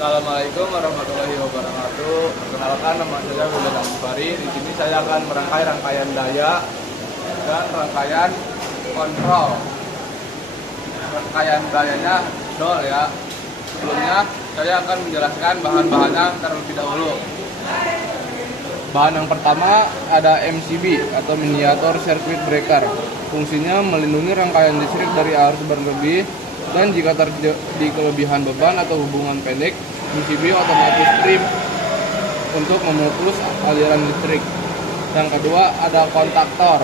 Assalamualaikum warahmatullahi wabarakatuh. Perkenalkan, nama saya Wildan Akbari. Di sini saya akan merangkai rangkaian daya dan rangkaian kontrol. Rangkaian dayanya dol ya. Sebelumnya saya akan menjelaskan bahan-bahannya terlebih dahulu. Bahan yang pertama ada MCB atau Miniatur Circuit Breaker. Fungsinya melindungi rangkaian listrik dari arus berlebih, dan jika terjadi kelebihan beban atau hubungan pendek, MCB otomatis trip untuk memutus aliran listrik. Yang kedua ada kontaktor.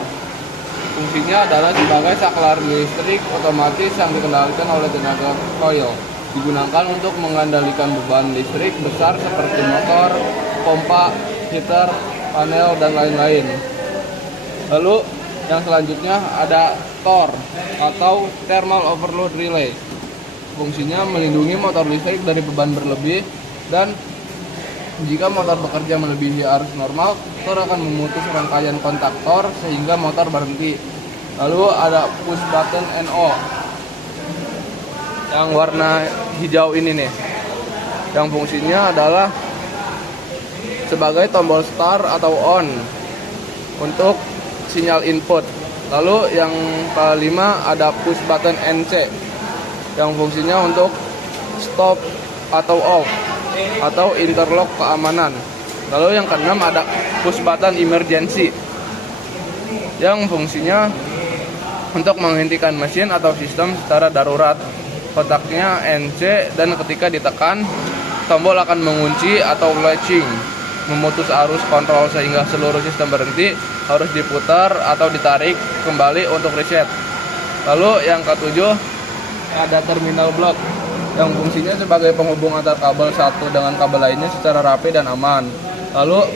Fungsinya adalah sebagai saklar listrik otomatis yang dikendalikan oleh tenaga coil. Digunakan untuk mengendalikan beban listrik besar seperti motor, pompa, heater, panel, dan lain-lain. Lalu yang selanjutnya ada TOR atau Thermal Overload Relay. Fungsinya melindungi motor listrik dari beban berlebih, dan jika motor bekerja melebihi arus normal, TOR akan memutus rangkaian kontaktor sehingga motor berhenti. Lalu ada push button NO yang warna hijau ini nih, yang fungsinya adalah sebagai tombol start atau on untuk sinyal input. Lalu yang kelima ada push button NC yang fungsinya untuk stop atau off atau interlock keamanan. Lalu yang keenam ada push button emergency yang fungsinya untuk menghentikan mesin atau sistem secara darurat. Kotaknya NC, dan ketika ditekan tombol akan mengunci atau latching, memutus arus kontrol sehingga seluruh sistem berhenti, harus diputar atau ditarik kembali untuk reset. Lalu yang ketujuh ada terminal block yang fungsinya sebagai penghubung antar kabel satu dengan kabel lainnya secara rapi dan aman. Lalu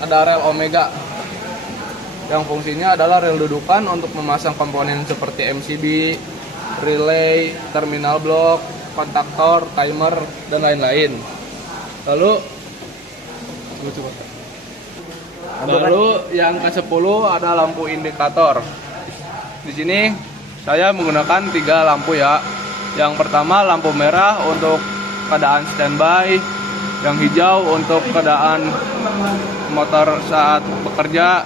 ada rel omega yang fungsinya adalah rel dudukan untuk memasang komponen seperti MCB, relay, terminal block, kontaktor, timer, dan lain-lain. Lalu yang ke-10 ada lampu indikator. Di sini saya menggunakan 3 lampu ya. Yang pertama lampu merah untuk keadaan standby, yang hijau untuk keadaan motor saat bekerja,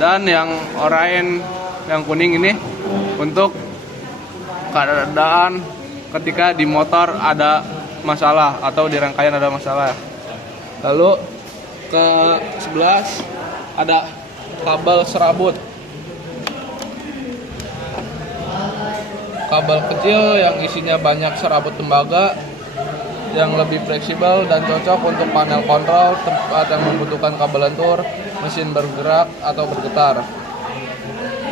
dan yang oranye yang kuning ini untuk keadaan ketika di motor ada masalah atau di rangkaian ada masalah. Lalu ke-11 ada kabel serabut. Kabel kecil yang isinya banyak serabut tembaga yang lebih fleksibel dan cocok untuk panel kontrol tempat yang membutuhkan kabel lentur, mesin bergerak atau bergetar.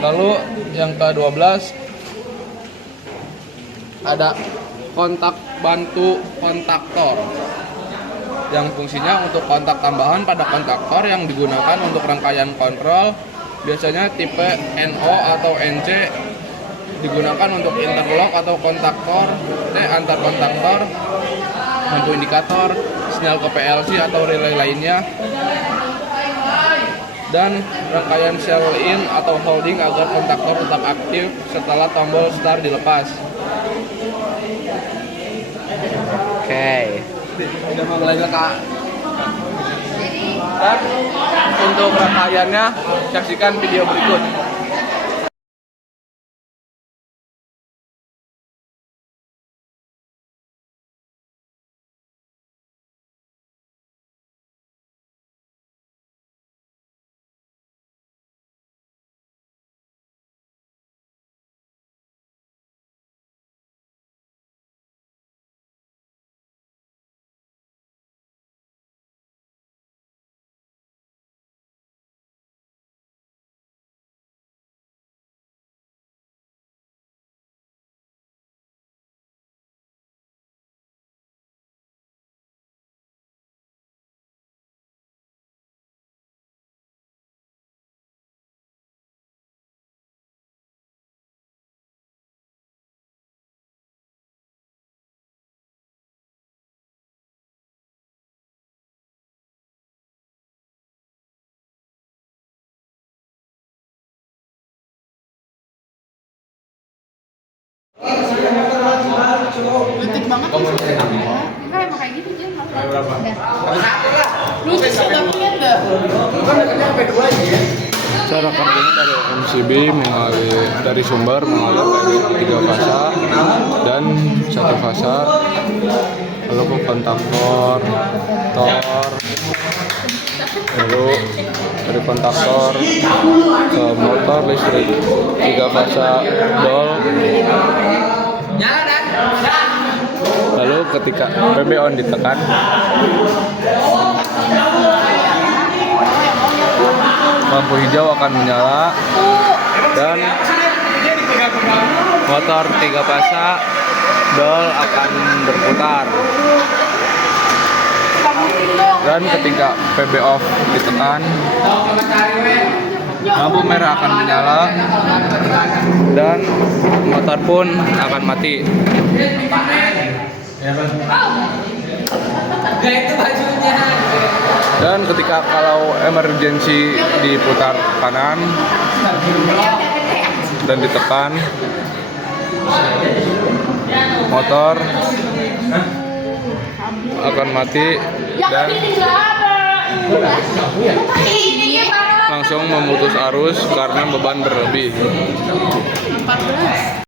Lalu yang ke-12 ada kontak bantu kontaktor yang fungsinya untuk kontak tambahan pada kontaktor yang digunakan untuk rangkaian kontrol. Biasanya tipe NO atau NC digunakan untuk interlock atau kontaktor, antar kontaktor, lampu indikator, sinyal ke PLC atau relay lainnya, dan rangkaian cell in atau holding agar kontaktor tetap aktif setelah tombol start dilepas. Oke. Udah mulai Kak. Dan untuk rangkaiannya saksikan video berikut. Detik banget. Lu tuh sudah lihat dah. Cara kerjanya dari MCB dari sumber mengalir ke 3 fasa dan 1 fasa, lalu ke kontaktor, lalu dari kontaktor ke motor listrik 3 fasa dol. Lalu ketika PB on ditekan, lampu hijau akan menyala dan motor 3 fasa dol akan berputar. Dan ketika PB off ditekan, lampu merah akan menyala dan motor pun akan mati. Dan ketika kalau emergency diputar kanan dan ditekan, motor akan mati dan langsung memutus arus karena beban berlebih.